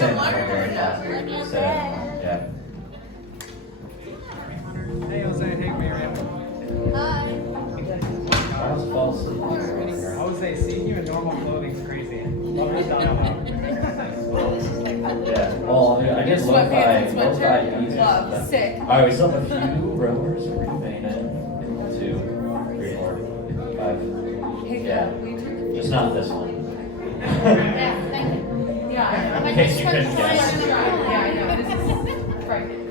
same thing during class. So, yeah. Hey, Jose. Hey, Miriam. Charles falls asleep. Jose, seeing you in normal clothing is crazy. Love your style. Yeah. Well, I did Sweatpants and lo-fi sweatshirt. music. Love. but- Sick. All right, we still have a few rowers remaining. 1, 2, 3, 4, 5. Hey, Yeah. will you turn the- Just not this one. Yeah, thank you. Yeah. In case you couldn't guess. Yeah, I know. This is frightening.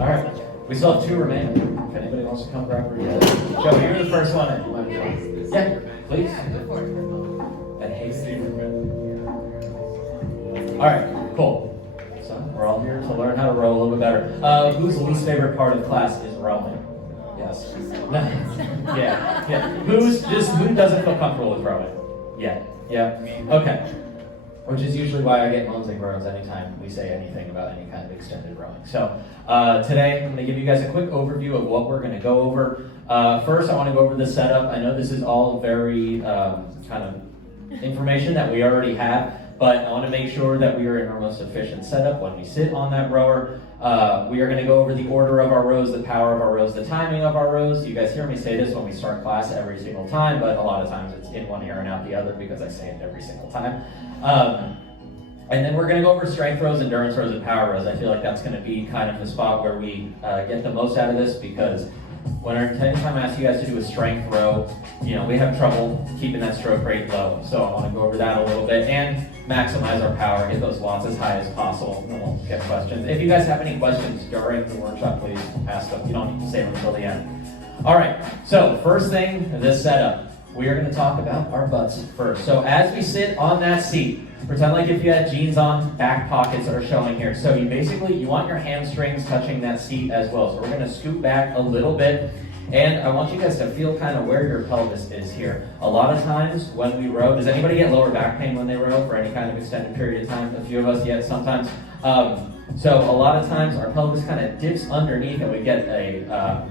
All right. We still have 2 remaining. If anybody wants to come grab her, yeah. Joe, you're the first one in. Yeah, please. Yeah, go for it. And hey, Steve. All right, cool. So we're all here to learn how to row a little bit better. Whose least favorite part of class is rowing? Yes. Yeah. Who doesn't feel comfortable with rowing? Yeah. Okay. Which is usually why I get moans and groans anytime we say anything about any kind of extended rowing. So today I'm going to give you guys a quick overview of what we're going to go over. First, I want to go over the setup. I know this is all very kind of information that we already have, but I want to make sure that we are in our most efficient setup when we sit on that rower. We are going to go over the order of our rows, the power of our rows, the timing of our rows. You guys hear me say this when we start class every single time, but a lot of times it's in one ear and out the other because I say it every single time. And then we're going to go over strength rows, endurance rows, and power rows. I feel like that's going to be kind of the spot where we get the most out of this because anytime I ask you guys to do a strength row, we have trouble keeping that stroke rate low. So I want to go over that a little bit and maximize our power, get those watts as high as possible, and we'll get questions. If you guys have any questions during the workshop, please ask them. You don't need to save them until the end. All right, so first thing, this setup. We are going to talk about our butts first. So as we sit on that seat, pretend like if you had jeans on, back pockets are showing here. So you want your hamstrings touching that seat as well. So we're going to scoot back a little bit. And I want you guys to feel kind of where your pelvis is here. A lot of times when we row, does anybody get lower back pain when they row for any kind of extended period of time? A few of us yet sometimes. So a lot of times our pelvis kind of dips underneath and we get a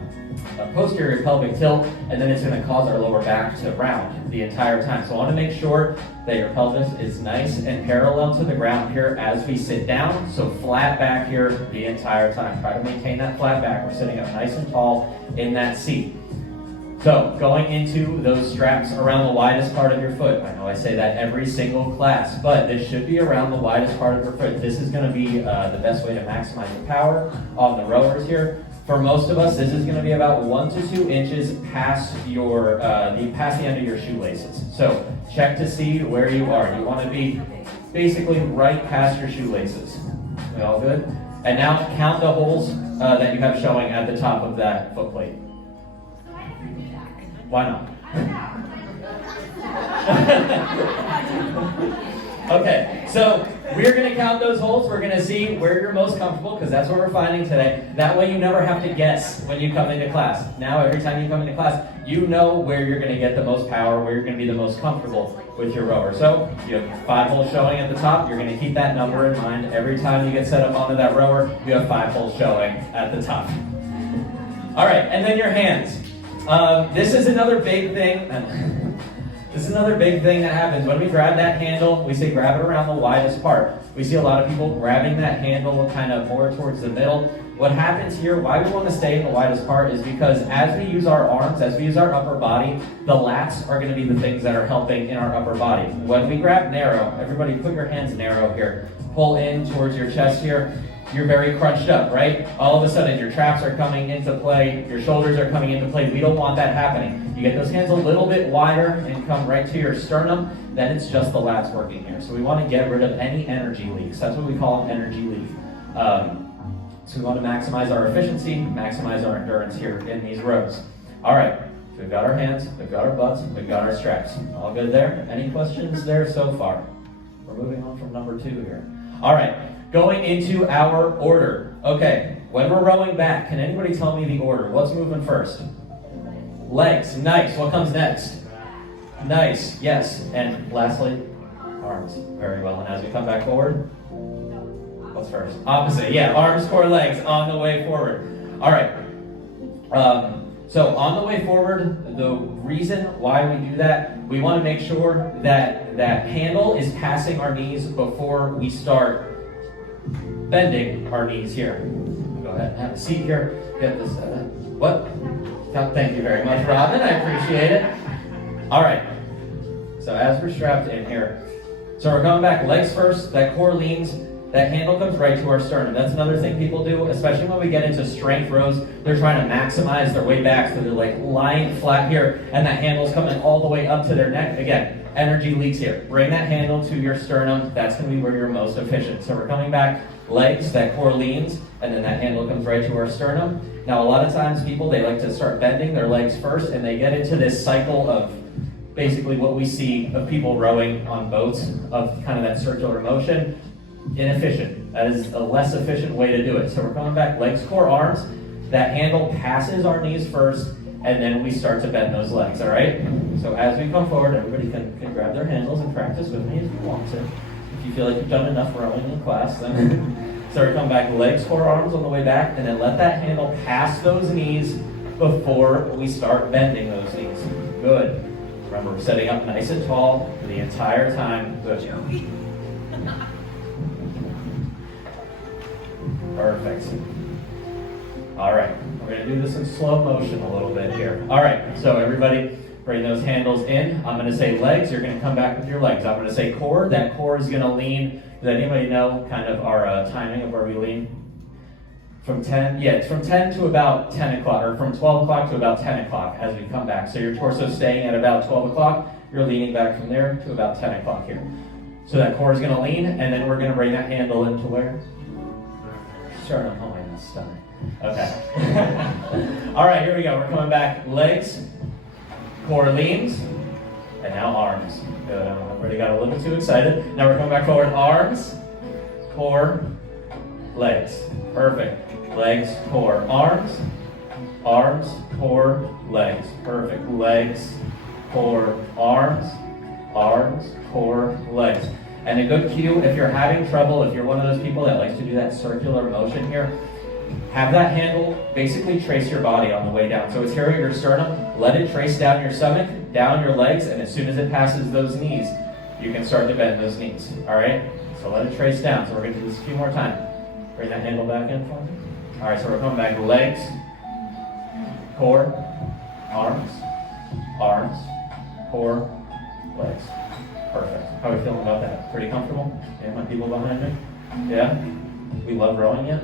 posterior pelvic tilt, and then it's going to cause our lower back to round the entire time. So I want to make sure that your pelvis is nice and parallel to the ground here as we sit down. So flat back here the entire time. Try to maintain that flat back. We're sitting up nice and tall in that seat. So going into those straps around the widest part of your foot. I know I say that every single class, but this should be around the widest part of your foot. This is going to be the best way to maximize the power on the rowers here. For most of us, this is going to be about 1 to 2 inches past past the end of your shoelaces. So check to see where you are. You want to be basically right past your shoelaces. We all good? And now count the holes that you have showing at the top of that foot plate. So I never do that. Why not? I don't know. Okay, so we're going to count those holes. We're going to see where you're most comfortable because that's what we're finding today. That way you never have to guess when you come into class. Now every time you come into class, you know where you're going to get the most power, where you're going to be the most comfortable with your rower. So you have 5 holes showing at the top. You're going to keep that number in mind. Every time you get set up onto that rower, you have 5 holes showing at the top. All right, and then your hands. This is another big thing. This is another big thing that happens. When we grab that handle, we say grab it around the widest part. We see a lot of people grabbing that handle kind of more towards the middle. What happens here, why we want to stay in the widest part, is because as we use our arms, as we use our upper body, the lats are going to be the things that are helping in our upper body. When we grab narrow, everybody put your hands narrow here. Pull in towards your chest here. You're very crunched up, right? All of a sudden, your traps are coming into play, your shoulders are coming into play. We don't want that happening. You get those hands a little bit wider and come right to your sternum, then it's just the lats working here. So we want to get rid of any energy leaks. That's what we call an energy leak. So we want to maximize our efficiency, maximize our endurance here in these rows. All right, so we've got our hands, we've got our butts, we've got our straps. All good there? Any questions there so far? We're moving on from number 2 here. All right. Going into our order. Okay, when we're rowing back, can anybody tell me the order? What's moving first? Legs. Nice. What comes next? Nice. Yes. And lastly, arms. Very well. And as we come back forward, what's first? Opposite. Yeah, arms, core, legs on the way forward. All right. So on the way forward, the reason why we do that, we want to make sure that that handle is passing our knees before we start bending our knees here. Go ahead and have a seat here. Get this. What? Thank you very much, Robin. I appreciate it. All right. So as we're strapped in here, so we're going back legs first. That core leans. That handle comes right to our sternum. That's another thing people do, especially when we get into strength rows. They're trying to maximize their way back, so they're like lying flat here, and that handle's coming all the way up to their neck. Again, energy leaks here. Bring that handle to your sternum. That's going to be where you're most efficient. So we're coming back, legs, that core leans, and then that handle comes right to our sternum. Now, a lot of times people, they like to start bending their legs first, and they get into this cycle of basically what we see of people rowing on boats, of kind of that circular motion. Inefficient. That is a less efficient way to do it. So we're coming back, legs, core, arms. That handle passes our knees first, and then we start to bend those legs, all right? So as we come forward, everybody can grab their handles and practice with me if you want to. If you feel like you've done enough rowing in class, then. So we come back, legs, core, arms on the way back, and then let that handle pass those knees before we start bending those knees. Good. Remember, we're setting up nice and tall the entire time. Good. Perfect. All right, we're going to do this in slow motion a little bit here. All right, so everybody bring those handles in. I'm going to say legs. You're going to come back with your legs. I'm going to say core. That core is going to lean. Does anybody know kind of our timing of where we lean? From 10? Yeah, it's from 10 to about 10 o'clock, or from 12 o'clock to about 10 o'clock as we come back. So your torso staying at about 12 o'clock. You're leaning back from there to about 10 o'clock here. So that core is going to lean, and then we're going to bring that handle into where? Sternum. Oh my goodness, stomach. Okay. All right, here we go. We're coming back. Legs, core leans, and now arms. Good. I already got a little too excited. Now we're coming back forward. Arms, core, legs. Perfect. Legs, core, arms, arms, core, legs. Perfect. Legs, core, arms, arms, core, legs. And a good cue, if you're having trouble, if you're one of those people that likes to do that circular motion here, have that handle basically trace your body on the way down. So it's here at your sternum, let it trace down your stomach, down your legs, and as soon as it passes those knees, you can start to bend those knees, all right? So let it trace down. So we're gonna do this a few more times. Bring that handle back in for me. All right, so we're coming back, legs, core, arms, arms, core, legs. Perfect. How are we feeling about that? Pretty comfortable? Yeah, my people behind me? Yeah? We love rowing yet?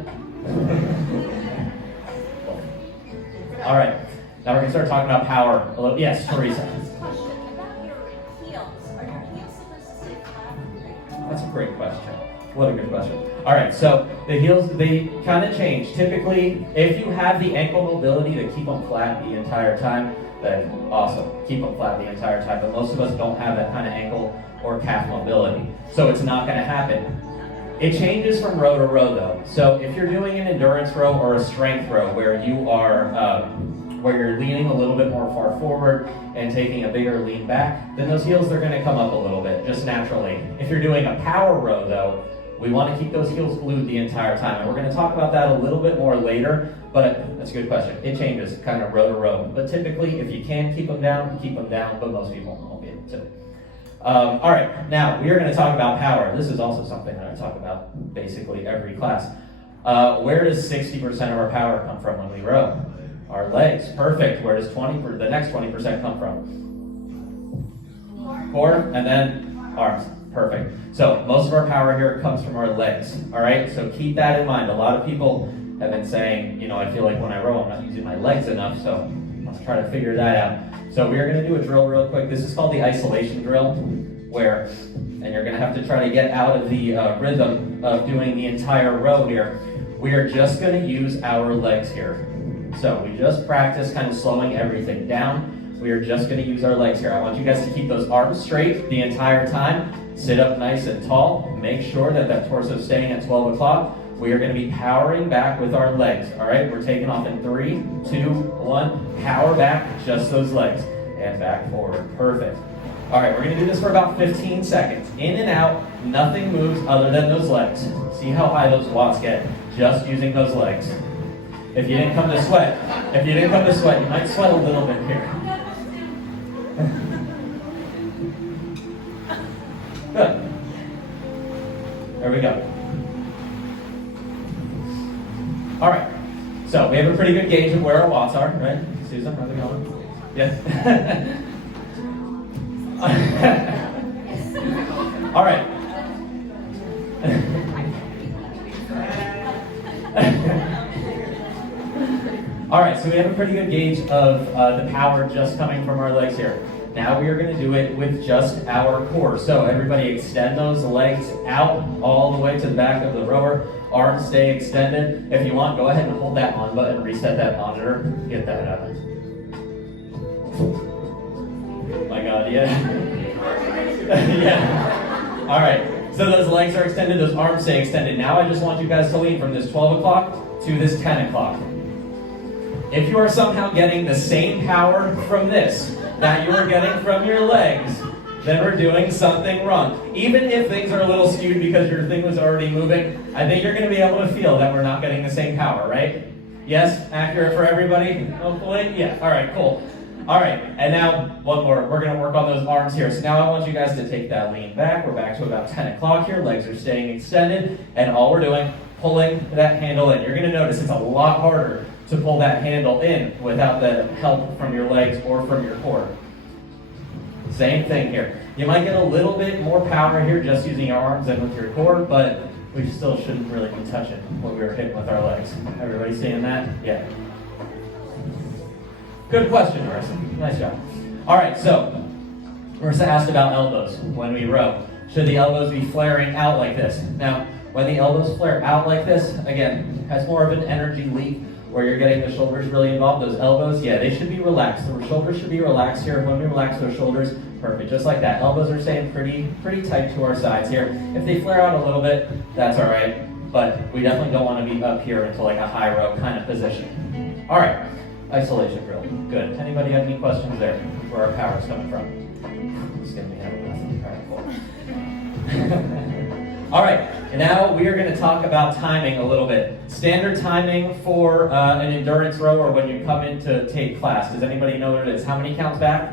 All right. Now we're going to start talking about power a little. Yes, Teresa. Question about your heels. Are your heels supposed to stay flat? That's a great question. What a good question. All right, so the heels, they kind of change. Typically, if you have the ankle mobility to keep them flat the entire time, then awesome. Keep them flat the entire time. But most of us don't have that kind of ankle or calf mobility. So it's not going to happen. It changes from row to row though. So if you're doing an endurance row or a strength row where you are, where you're leaning a little bit more far forward and taking a bigger lean back, then those heels, they're going to come up a little bit, just naturally. If you're doing a power row though, we want to keep those heels glued the entire time. And we're going to talk about that a little bit more later, but that's a good question. It changes kind of row to row. But typically, if you can keep them down, but most people won't be able to. All right, now we are going to talk about power. This is also something that I talk about basically every class. Where does 60% of our power come from when we row? Our legs. Perfect. Where does the next 20% come from? Core, and then arms. Perfect. So most of our power here comes from our legs. All right, so keep that in mind. A lot of people have been saying, I feel like when I row, I'm not using my legs enough, so let's try to figure that out. So we are going to do a drill real quick. This is called the isolation drill, and you're going to have to try to get out of the rhythm of doing the entire row here. We are just going to use our legs here. So we just practice kind of slowing everything down. We are just going to use our legs here. I want you guys to keep those arms straight the entire time. Sit up nice and tall. Make sure that torso is staying at 12 o'clock. We are going to be powering back with our legs. All right, we're taking off in 3, 2, 1. Power back, just those legs. And back forward. Perfect. All right, we're going to do this for about 15 seconds. In and out, nothing moves other than those legs. See how high those watts get just using those legs. If you didn't come to sweat, you might sweat a little bit here. Good. There we go. All right. So we have a pretty good gauge of where our watts are, right? Susan, how's it going? Yes. All right. All right, so we have a pretty good gauge of the power just coming from our legs here. Now we are going to do it with just our core. So everybody extend those legs out all the way to the back of the rower. Arms stay extended. If you want, go ahead and hold that on button, reset that monitor, get that out. My God, yeah. Yeah. All right, so those legs are extended, those arms stay extended. Now I just want you guys to lean from this 12 o'clock to this 10 o'clock. If you are somehow getting the same power from this that you are getting from your legs, then we're doing something wrong. Even if things are a little skewed because your thing was already moving, I think you're going to be able to feel that we're not getting the same power, right? Yes? Accurate for everybody? Hopefully? Yeah. All right, cool. All right, and now one more. We're going to work on those arms here. So now I want you guys to take that lean back. We're back to about 10 o'clock here. Legs are staying extended, and all we're doing, pulling that handle in. You're going to notice it's a lot harder to pull that handle in without the help from your legs or from your core. Same thing here. You might get a little bit more power here just using your arms and with your core, but we still shouldn't really be touching what we were hitting with our legs. Everybody seeing that? Yeah. Good question, Marissa. Nice job. All right, so Marissa asked about elbows when we row. Should the elbows be flaring out like this? Now, when the elbows flare out like this, again, has more of an energy leak where you're getting the shoulders really involved. Those elbows, yeah, they should be relaxed. The shoulders should be relaxed here. When we relax those shoulders, perfect, just like that. Elbows are staying pretty tight to our sides here. If they flare out a little bit, that's all right, but we definitely don't want to be up here into like a high row kind of position. All right, isolation drill, good. Anybody have any questions there where our power is coming from? Just give me a all right, cool. All right, and now we are going to talk about timing a little bit. Standard timing for an endurance row or when you come in to take class. Does anybody know what it is? How many counts back?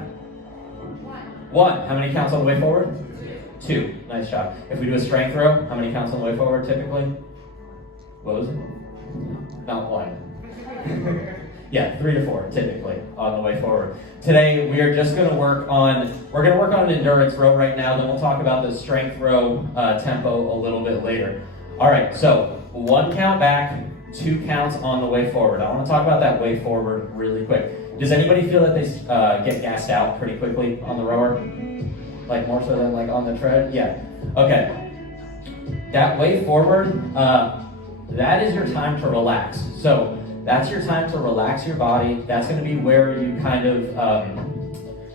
One. How many counts on the way forward? Two. Nice job. If we do a strength row, how many counts on the way forward typically? What was it? Not one. Yeah, 3 to 4 typically on the way forward. Today we are just going to work on, an endurance row right now, then we'll talk about the strength row tempo a little bit later. All right, so 1 count back, 2 counts on the way forward. I want to talk about that way forward really quick. Does anybody feel that they get gassed out pretty quickly on the rower? Like more so than like on the tread? Yeah. Okay. That way forward, that is your time to relax. So that's your time to relax your body. That's going to be where you kind of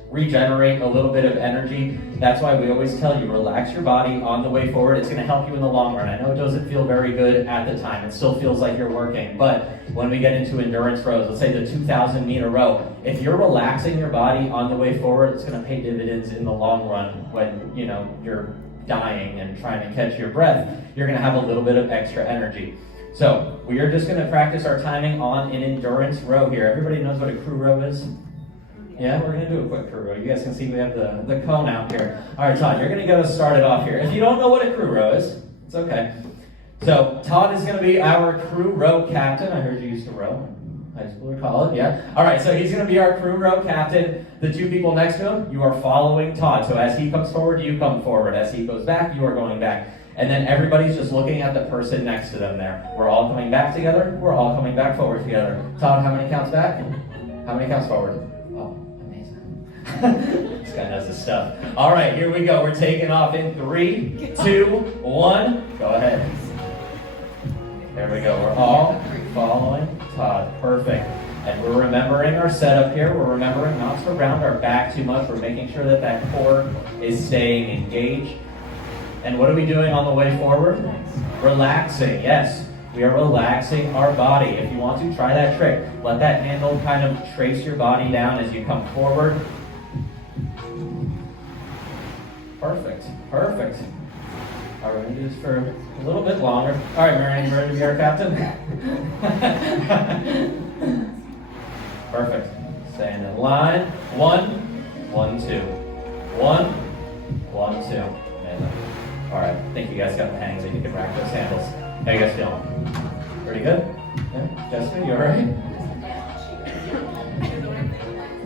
regenerate a little bit of energy. That's why we always tell you, relax your body on the way forward. It's going to help you in the long run. I know it doesn't feel very good at the time. It still feels like you're working. But when we get into endurance rows, let's say the 2,000 meter row, if you're relaxing your body on the way forward, it's going to pay dividends in the long run when you're dying and trying to catch your breath. You're going to have a little bit of extra energy. So we are just going to practice our timing on an endurance row here. Everybody knows what a crew row is? Yeah, we're going to do a quick crew row. You guys can see we have the cone out here. All right, Todd, you're going to get us started off here. If you don't know what a crew row is, it's okay. So Todd is going to be our crew row captain. I heard you used to row in high school or college, yeah? All right, so he's going to be our crew row captain. The 2 people next to him, you are following Todd. So as he comes forward, you come forward. As he goes back, you are going back. And then everybody's just looking at the person next to them there. We're all coming back together. We're all coming back forward together. Todd, how many counts back? How many counts forward? Oh, amazing. This guy knows his stuff. All right, here we go. We're taking off in 3, 2, 1. Go ahead. There we go. We're all following Todd. Perfect. And we're remembering our setup here. We're remembering not to round our back too much. We're making sure that that core is staying engaged. And what are we doing on the way forward? Relaxing, yes. We are relaxing our body. If you want to, try that trick. Let that handle kind of trace your body down as you come forward. Perfect, perfect. All All right, do this for a little bit longer. All right, Marianne, you ready to be our captain? Perfect. Staying in line. 1, 1, 2. 1, 1, 2. Amazing. All right, I think you guys got the hang so you can rack those handles. How you guys feeling? Pretty good? Yeah? Jessica, you all right?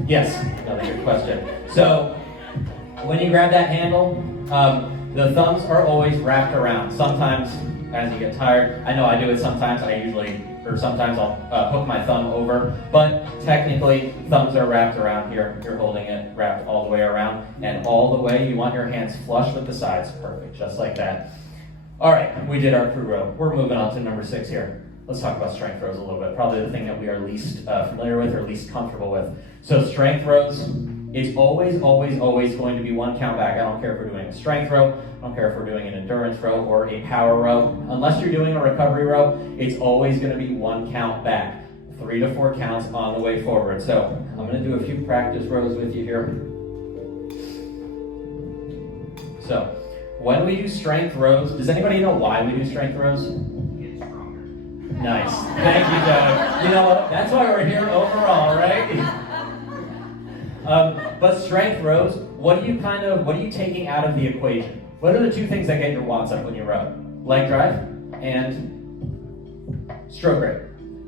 Yes, another good question. So, when you grab that handle, the thumbs are always wrapped around. Sometimes, as you get tired, I know I do it sometimes, sometimes I'll hook my thumb over, but technically, thumbs are wrapped around here. You're holding it wrapped all the way around, and all the way, you want your hands flush with the sides. Perfect, just like that. All right, we did our crew row. We're moving on to number 6 here. Let's talk about strength rows a little bit. Probably the thing that we are least familiar with or least comfortable with. So strength rows, it's always going to be 1 count back. I don't care if we're doing a strength row, I don't care if we're doing an endurance row or a power row. Unless you're doing a recovery row, it's always going to be 1 count back. 3 to 4 counts on the way forward. So I'm going to do a few practice rows with you here. So when we do strength rows, does anybody know why we do strength rows? Nice. Thank you, Joe. You know what? That's why we're here overall, right? But strength rows, what are you taking out of the equation? What are the 2 things that get your watts up when you row? Leg drive and stroke rate.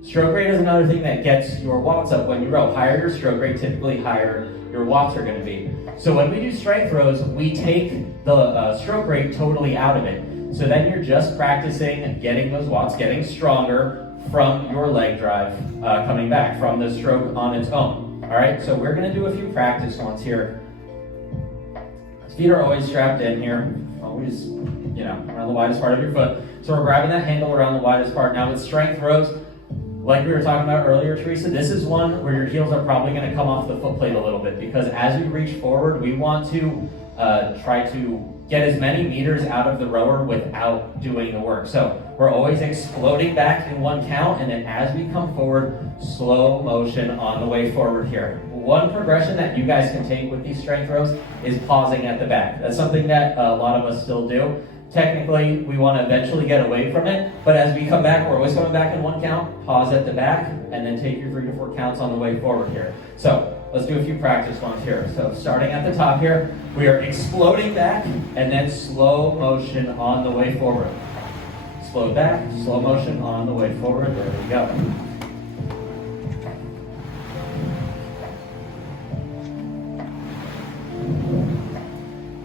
Stroke rate is another thing that gets your watts up when you row. Higher your stroke rate, typically higher your watts are going to be. So when we do strength rows, we take the stroke rate totally out of it. So then you're just practicing getting those watts, getting stronger from your leg drive coming back, from the stroke on its own. All right, so we're going to do a few practice ones here. Feet are always strapped in here, always, around the widest part of your foot. So we're grabbing that handle around the widest part. Now with strength rows, like we were talking about earlier, Teresa, this is one where your heels are probably going to come off the foot plate a little bit, because as we reach forward, we want to try to get as many meters out of the rower without doing the work. So we're always exploding back in 1 count, and then as we come forward, slow motion on the way forward here. One progression that you guys can take with these strength rows is pausing at the back. That's something that a lot of us still do. Technically, we want to eventually get away from it, but as we come back, we're always coming back in 1 count, pause at the back, and then take your 3 to 4 counts on the way forward here. So let's do a few practice ones here. So starting at the top here, we are exploding back, and then slow motion on the way forward. Slow back, slow motion on the way forward. There we go.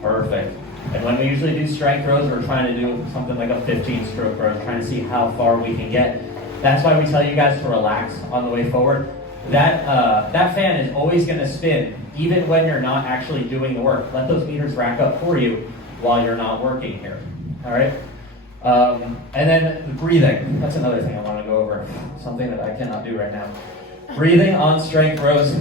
Perfect. And when we usually do strength rows, we're trying to do something like a 15-stroke row, trying to see how far we can get. That's why we tell you guys to relax on the way forward. That fan is always going to spin, even when you're not actually doing the work. Let those meters rack up for you while you're not working here. All right? And then the breathing. That's another thing I want to go over. Something that I cannot do right now. Breathing on strength rows.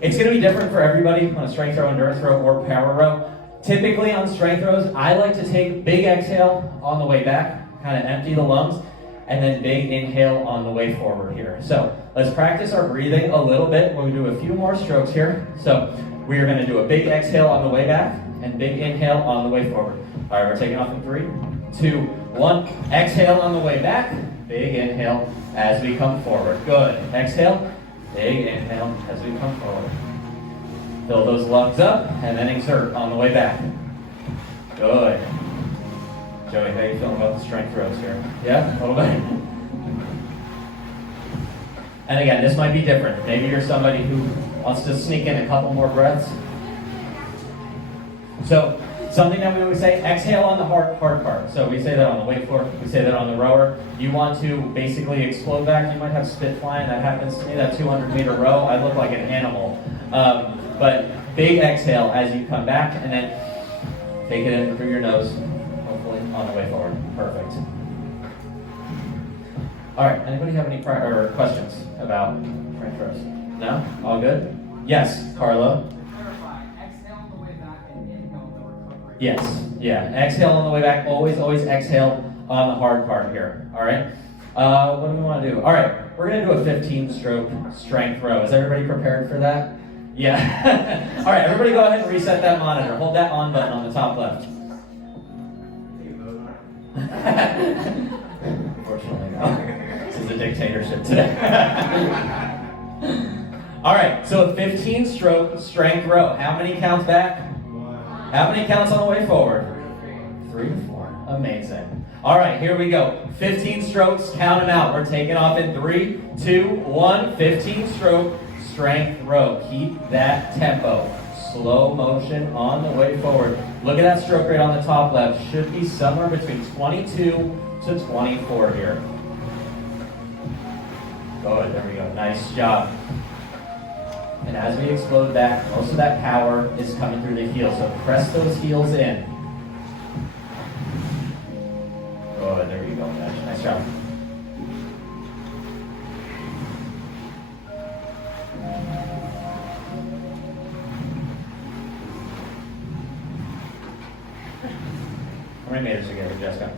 It's going to be different for everybody on a strength row, endurance row, or power row. Typically on strength rows, I like to take big exhale on the way back, kind of empty the lungs, and then big inhale on the way forward here. So let's practice our breathing a little bit. We'll do a few more strokes here. So we are going to do a big exhale on the way back and big inhale on the way forward. All right, we're taking off in 3, 2, 1. Exhale on the way back, big inhale as we come forward. Good. Exhale, big inhale as we come forward. Fill those lungs up, and then exert on the way back. Good. Joey, how are you feeling about the strength rows here? Yeah? A little bit? And again, this might be different. Maybe you're somebody who wants to sneak in a couple more breaths. So, something that we always say, exhale on the hard part. So we say that on the wakeboard, we say that on the rower. You want to basically explode back. You might have spit flying. That happens to me, that 200-meter row. I look like an animal. But big exhale as you come back, and then take it in through your nose, hopefully on the way forward. Perfect. All right, anybody have any questions about strength rows? No? All good? Yes, Carlo? Clarify, exhale on the way back and inhale on the recovery. Yes, yeah. Exhale on the way back. Always exhale on the hard part here. All right? What do we want to do? All right, we're going to do a 15-stroke strength row. Is everybody prepared for that? Yeah. All right, everybody go ahead and reset that monitor. Hold that on button on the top left. a dictatorship today. All right, so a 15-stroke strength row. How many counts back? How many counts on the way forward? 3 to 4. Amazing. All right, here we go. 15 strokes, count them out. We're taking off in 3, 2, 1. 15-stroke strength row. Keep that tempo. Slow motion on the way forward. Look at that stroke rate on the top left. Should be somewhere between 22 to 24 here. Good, there we go. Nice job. And as we explode back, most of that power is coming through the heels. So press those heels in. Good, there you go. Nice job. How many meters together, Jessica?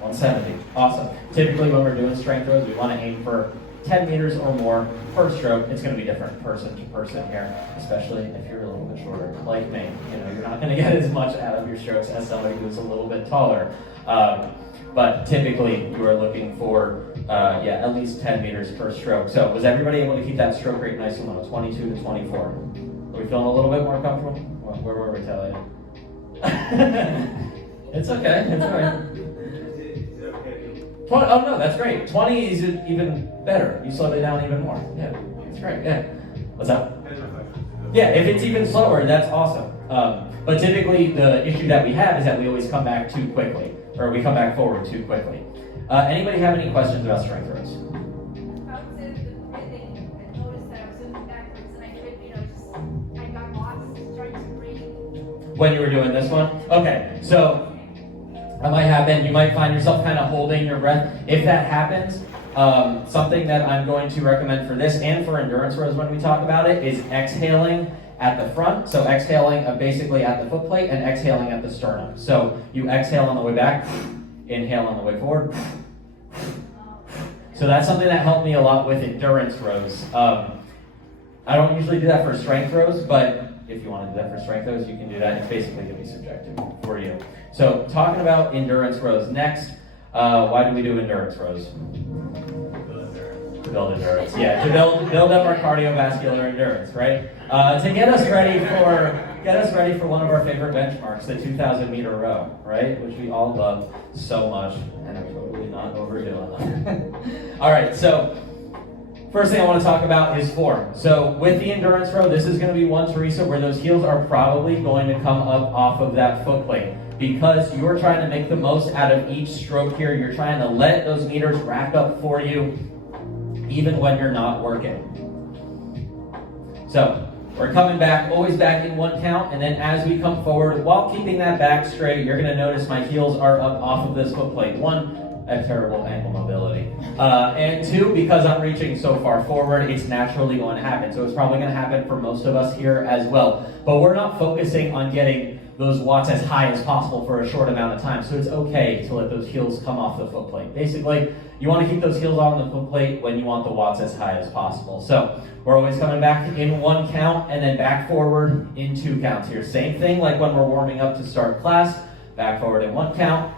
170. Awesome. Typically when we're doing strength rows, we want to aim for 10 meters or more per stroke. It's going to be different person to person here, especially if you're a little bit shorter, like me. You know, you're not going to get as much out of your strokes as somebody who's a little bit taller. But typically, you are looking for, at least 10 meters per stroke. So was everybody able to keep that stroke rate nice and low, 22 to 24? Are we feeling a little bit more comfortable? Where were we, Talia? It's okay. It's all right. 20, oh no, that's great. 20 is even better. You slowed it down even more. Yeah, that's great. Yeah. What's that? Yeah, if it's even slower, that's awesome. But typically, the issue that we have is that we always come back too quickly, or we come back forward too quickly. Anybody have any questions about strength rows? I would say the breathing, I noticed that I was moving backwards and I could, I got lost trying to breathe. When you were doing this one? Okay, so that might happen. You might find yourself kind of holding your breath. If that happens, something that I'm going to recommend for this and for endurance rows when we talk about it is exhaling at the front. So exhaling basically at the foot plate and exhaling at the sternum. So you exhale on the way back, inhale on the way forward. So that's something that helped me a lot with endurance rows. I don't usually do that for strength rows, but if you want to do that for strength rows, you can do that. It's basically going to be subjective for you. So talking about endurance rows next, why do we do endurance rows? To build endurance. Yeah, to build up our cardiovascular endurance, right? To get us ready for one of our favorite benchmarks, the 2,000 meter row, right? Which we all love so much, and I'm totally not overdoing it. All right, so first thing I want to talk about is form. So with the endurance row, this is going to be one, Teresa, where those heels are probably going to come up off of that foot plate. Because you're trying to make the most out of each stroke here. You're trying to let those meters rack up for you, even when you're not working. So we're coming back, always back in one count, and then as we come forward, while keeping that back straight, you're going to notice my heels are up off of this foot plate. One, I have terrible ankle mobility. And two, because I'm reaching so far forward, it's naturally going to happen. So it's probably going to happen for most of us here as well. But we're not focusing on getting those watts as high as possible for a short amount of time. So it's okay to let those heels come off the foot plate. Basically, you want to keep those heels on the foot plate when you want the watts as high as possible. So we're always coming back in one count and then back forward in 2 counts here. Same thing like when we're warming up to start class. Back forward in 1 count,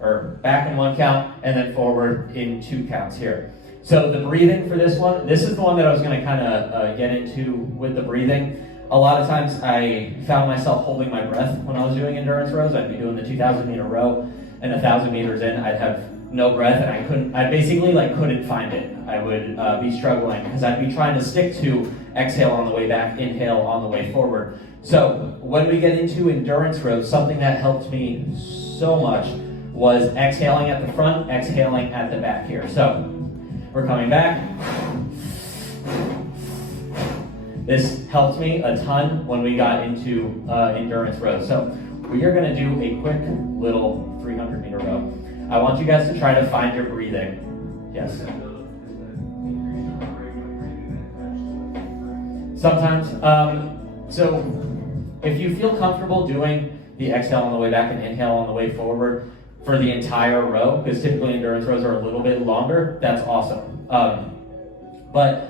or back in 1 count, and then forward in 2 counts here. So the breathing for this one, this is the one that I was going to kind of get into with the breathing. A lot of times I found myself holding my breath when I was doing endurance rows. I'd be doing the 2,000 meter row, and 1,000 meters in, I'd have no breath, and I basically couldn't find it. I would be struggling because I'd be trying to stick to exhale on the way back, inhale on the way forward. So when we get into endurance rows, something that helped me so much was exhaling at the front, exhaling at the back here. So we're coming back. This helped me a ton when we got into endurance rows. So we are going to do a quick little 300 meter row. I want you guys to try to find your breathing. Yes. Sometimes. So if you feel comfortable doing the exhale on the way back and inhale on the way forward for the entire row, because typically endurance rows are a little bit longer, that's awesome. But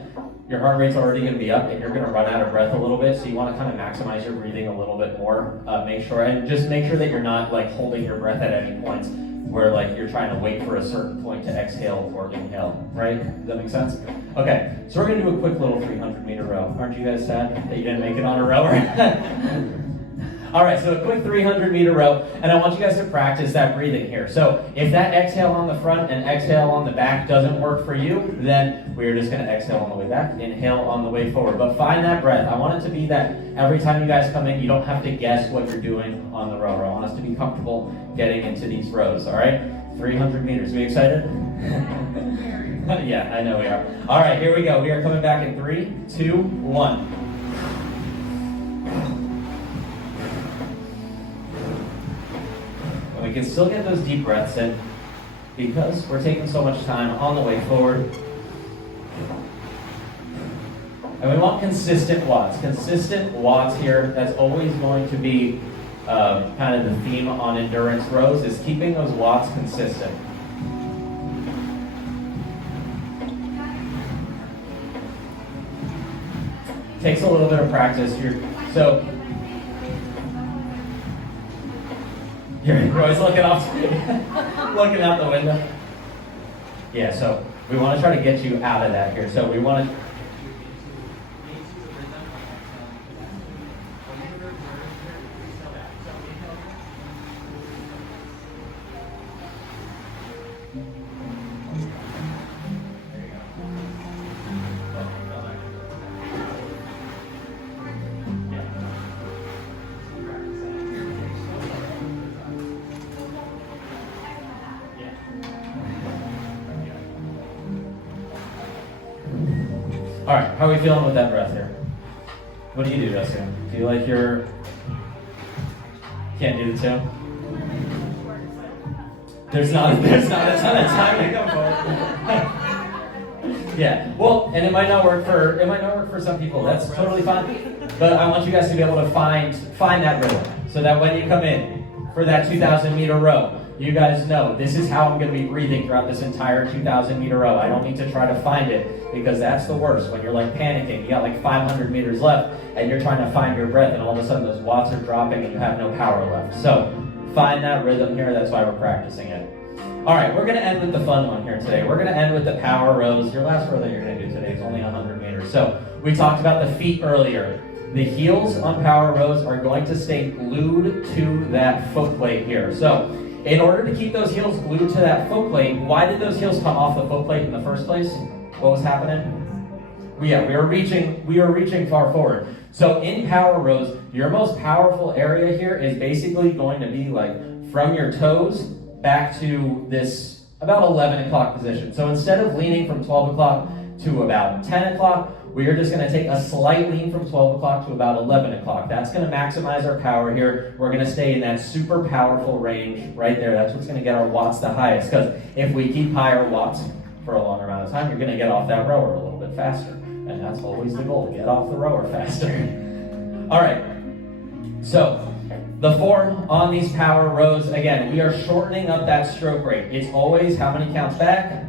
your heart rate's already going to be up and you're going to run out of breath a little bit, so you want to kind of maximize your breathing a little bit more. Make sure that you're not holding your breath at any points. where like you're trying to wait for a certain point to exhale or inhale, right? Does that make sense? Okay, so we're gonna do a quick little 300-meter row. Aren't you guys sad that you didn't make it on a rower? All right, so a quick 300-meter row, and I want you guys to practice that breathing here. So if that exhale on the front and exhale on the back doesn't work for you, then we're just gonna exhale on the way back, inhale on the way forward. But find that breath. I want it to be that every time you guys come in, you don't have to guess what you're doing on the rower. I want us to be comfortable getting into these rows, all right? 300 meters, we excited? Yeah, I know we are. All right, here we go. We are coming back in 3, 2, 1. We can still get those deep breaths in because we're taking so much time on the way forward. And we want consistent watts. Consistent watts here, that's always going to be kind of the theme on endurance rows, is keeping those watts consistent. Takes a little bit of practice. You're always looking off, looking out the window. Yeah, so we want to try to get you out of that here. So we want to. All right, how are we feeling with that breath here? What do you do, Jessica? Do you like your... Can't do the two? There's not a ton of time to go for. Yeah, well, and it might not work for some people. That's totally fine. But I want you guys to be able to find that rhythm, so that when you come in for that 2,000-meter row, you guys know this is how I'm going to be breathing throughout this entire 2,000-meter row. I don't need to try to find it, because that's the worst. When you're like panicking, you got like 500 meters left, and you're trying to find your breath, and all of a sudden those watts are dropping, and you have no power left. So find that rhythm here. That's why we're practicing it. All right, we're going to end with the fun one here today. We're going to end with the power rows. Your last row that you're going to do today is only 100 meters. So we talked about the feet earlier. The heels on power rows are going to stay glued to that foot plate here. So in order to keep those heels glued to that foot plate, why did those heels come off the foot plate in the first place? What was happening? We were reaching far forward. So in power rows, your most powerful area here is basically going to be like from your toes back to this about 11 o'clock position. So instead of leaning from 12 o'clock to about 10 o'clock, we are just going to take a slight lean from 12 o'clock to about 11 o'clock. That's going to maximize our power here. We're going to stay in that super powerful range right there. That's what's going to get our watts the highest, because if we keep higher watts for a longer amount of time, you're going to get off that rower a little bit faster. And that's always the goal, get off the rower faster. All right, so the form on these power rows, again, we are shortening up that stroke rate. It's always how many counts back?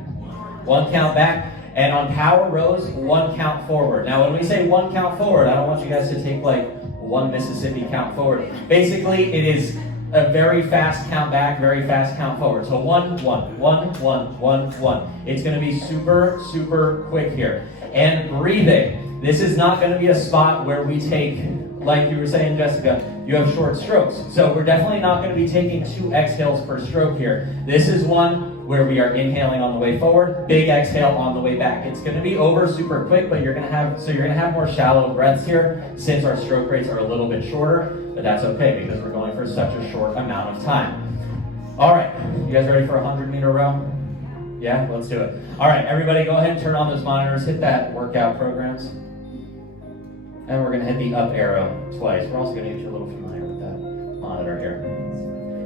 1 count back. And on power rows, 1 count forward. Now, when we say 1 count forward, I don't want you guys to take like 1 Mississippi count forward. Basically, it is a very fast count back, very fast count forward. So 1, 1, 1, 1, 1, 1. It's going to be super, super quick here. And breathing. This is not going to be a spot where we take, like you were saying, Jessica, you have short strokes. So we're definitely not going to be taking 2 exhales per stroke here. This is one where we are inhaling on the way forward, big exhale on the way back. It's going to be over super quick, but you're going to have more shallow breaths here since our stroke rates are a little bit shorter, but that's okay because we're going for such a short amount of time. All right, you guys ready for a 100-meter row? Yeah, let's do it. All right, everybody go ahead and turn on those monitors, hit that workout programs. And we're going to hit the up arrow twice. We're also going to get you a little familiar with that monitor here.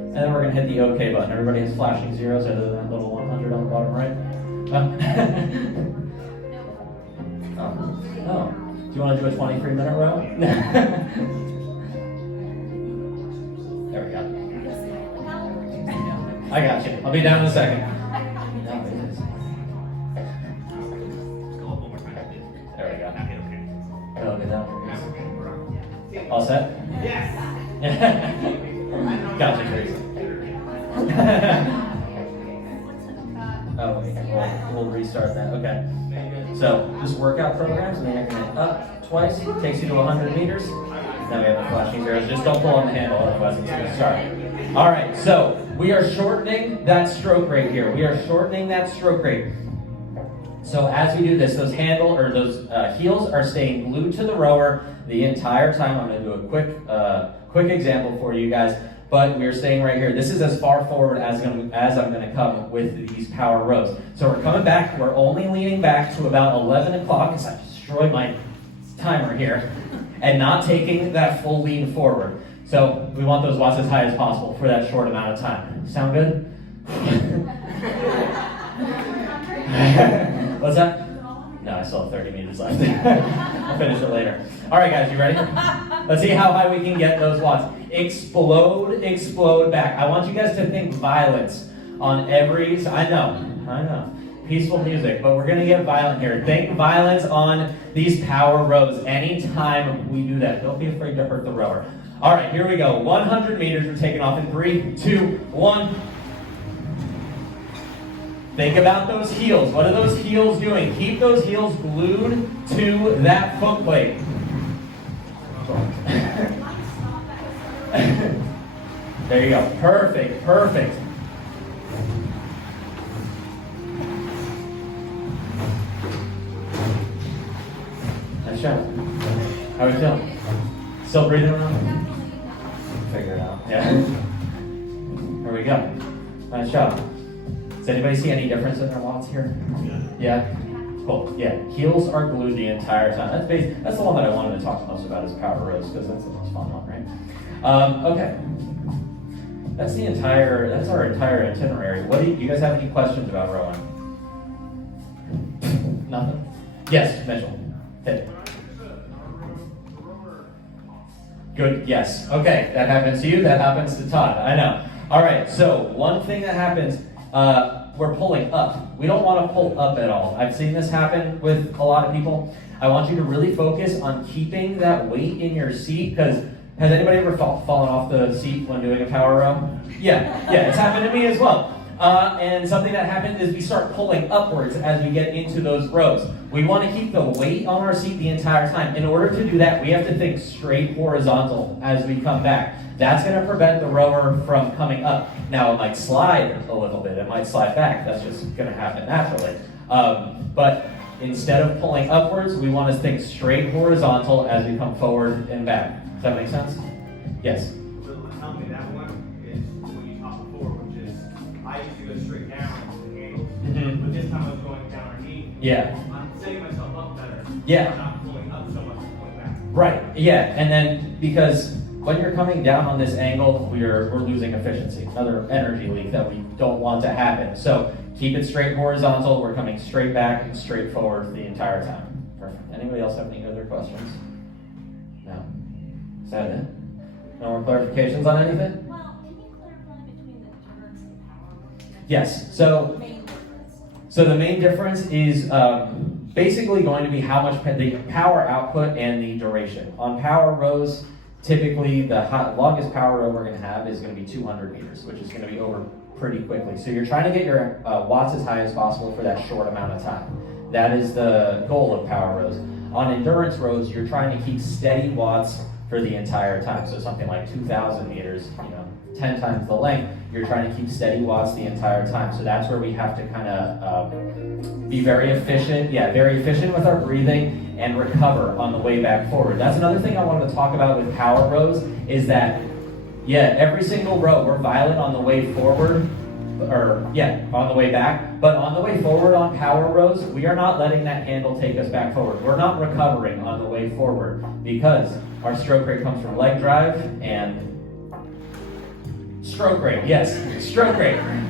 And then we're going to hit the OK button. Everybody has flashing zeros other than that little 100 on the bottom right? Oh. Do you want to do a 23-minute row? There we go. I got you. I'll be down in a second. There we go. Oh, get down. All set? Yes. Gotcha, Tracy. we'll restart that. Okay. So just workout programs, and then you're gonna up twice, takes you to 100 meters. Now we have the flashing arrows. Just don't pull on the handle, otherwise it's gonna start. All right, so we are shortening that stroke rate here. We are shortening that stroke rate. So as we do this, those heels are staying glued to the rower the entire time. I'm going to do a quick example for you guys, but we're staying right here. This is as far forward as I'm going to come with these power rows. So we're coming back. We're only leaning back to about 11 o'clock, because I destroyed my timer here, and not taking that full lean forward. So we want those watts as high as possible for that short amount of time. Sound good? What's that? No, I still have 30 meters left. I'll finish it later. All right, guys, you ready? Let's see how high we can get those watts. Explode, explode back. I want you guys to think violence on every... I know. Peaceful music, but we're going to get violent here. Think violence on these power rows anytime we do that. Don't be afraid to hurt the rower. All right, here we go. 100 meters. We're taking off in 3, 2, 1. Think about those heels. What are those heels doing? Keep those heels glued to that foot plate. There you go. Perfect, perfect. Nice job. How are we feeling? Still breathing around? Figure it out. Yeah. There we go. Nice job. Does anybody see any difference in their watts here? Yeah? Cool. Yeah. Heels are glued the entire time. That's the one that I wanted to talk most about is power rows, because that's the most fun one, right? Okay. That's our entire itinerary. Do you guys have any questions about rowing? Nothing? Yes, Mitchell. Hit it. Good, yes. Okay, that happens to you, that happens to Todd. I know. All right, so one thing that happens, we're pulling up. We don't want to pull up at all. I've seen this happen with a lot of people. I want you to really focus on keeping that weight in your seat, because has anybody ever fallen off the seat when doing a power row? Yeah, it's happened to me as well. And something that happens is we start pulling upwards as we get into those rows. We want to keep the weight on our seat the entire time. In order to do that, we have to think straight horizontal as we come back. That's going to prevent the rower from coming up. Now, it might slide a little bit. It might slide back. That's just going to happen naturally. But instead of pulling upwards, we want to think straight horizontal as we come forward and back. Does that make sense? Yes. So tell me, that one is when you talked before, which is I used to go straight down to the handle, but this time I was going down underneath. Yeah. I'm setting myself up better. Yeah. I'm not pulling up so much, I'm pulling back. Right. Yeah. And then because when you're coming down on this angle, we're losing efficiency. Another energy leak that we don't want to happen. So keep it straight horizontal. We're coming straight back and straight forward the entire time. Perfect. Anybody else have any other questions? No. Is that it? No more clarifications on anything? Well, can you clarify between the endurance and power? Yes. So Main difference. the main difference is basically going to be how much the power output and the duration. On power rows, typically the longest power row we're going to have is going to be 200 meters, which is going to be over pretty quickly. So you're trying to get your watts as high as possible for that short amount of time. That is the goal of power rows. On endurance rows, you're trying to keep steady watts for the entire time. So something like 2,000 meters, 10 times the length, you're trying to keep steady watts the entire time. So that's where we have to kind of be very efficient with our breathing and recover on the way back forward. That's another thing I wanted to talk about with power rows is that, every single row, we're violent on the way forward, on the way back, but on the way forward on power rows, we are not letting that handle take us back forward. We're not recovering on the way forward because our stroke rate comes from leg drive and stroke rate.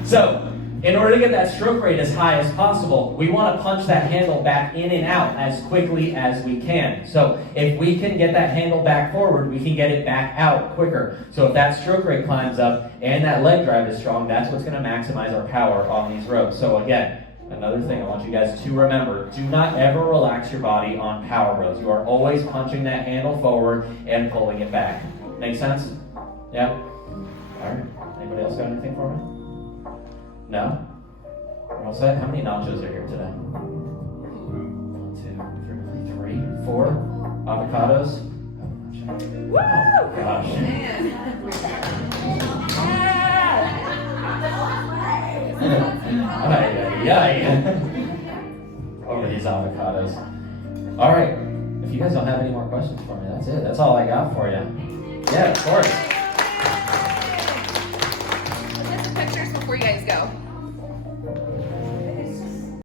So, in order to get that stroke rate as high as possible, we want to punch that handle back in and out as quickly as we can. So, if we can get that handle back forward, we can get it back out quicker. So, if that stroke rate climbs up and that leg drive is strong, that's what's going to maximize our power on these rows. So, again, another thing I want you guys to remember, do not ever relax your body on power rows. You are always punching that handle forward and pulling it back. Make sense? Yeah? All right. Anybody else got anything for me? No? All all set. How many nachos are here today? 1, 2, 3, 4 avocados. Woo! Oh, gosh. Ay, ay, ay. Over these avocados. All right. If you guys don't have any more questions for me, that's it. That's all I got for you. Yeah, of course.